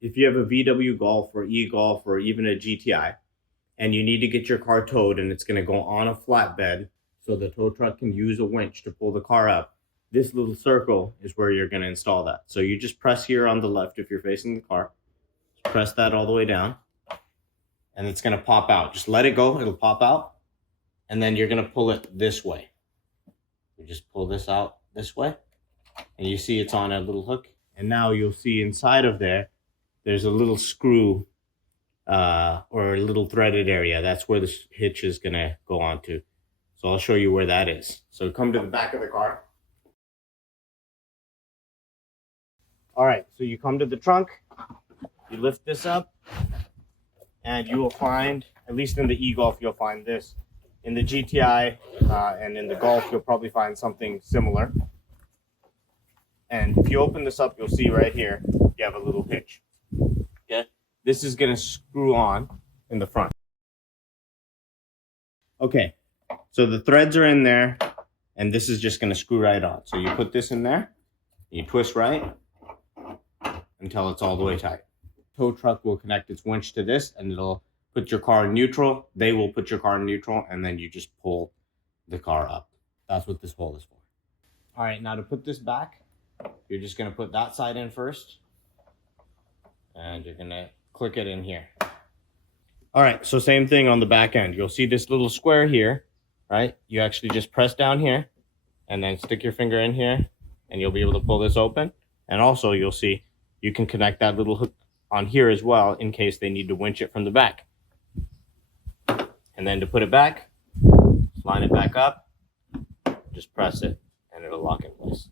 if you have a VW Golf or eGolf or even a GTI, and you need to get your car towed and it's going to go on a flatbed so the tow truck can use a winch to pull the car up, this little circle is where you're going to install that. So you just press here on the left if you're facing the car. Press that all the way down, and it's going to pop out. Just let it go. It'll pop out, and then you're going to pull it this way. You just pull this out this way, and you see it's on a little hook. And now you'll see inside of there, there's a little screw or a little threaded area. That's where the hitch is going to go onto. So I'll show you where that is. So come to the back of the car. All right, so you come to the trunk, you lift this up, and you will find, at least in the eGolf, you'll find this. In the GTI and in the Golf, you'll probably find something similar. And if you open this up, you'll see right here, you have a little hitch. Okay, this is going to screw on in the front. Okay, so the threads are in there, and this is just going to screw right on. So you put this in there, you twist right until it's all the way tight. Tow truck will connect its winch to this, and it'll put your car in neutral. They will put your car in neutral, and then you just pull the car up. That's what this hole is for. All right, now to put this back, you're just going to put that side in first, and you're going to click it in here. All right, so same thing on the back end. You'll see this little square here, right? You actually just press down here and then stick your finger in here, and you'll be able to pull this open. And also you'll see you can connect that little hook on here as well in case they need to winch it from the back. And then to put it back, line it back up, just press it and it'll lock in place.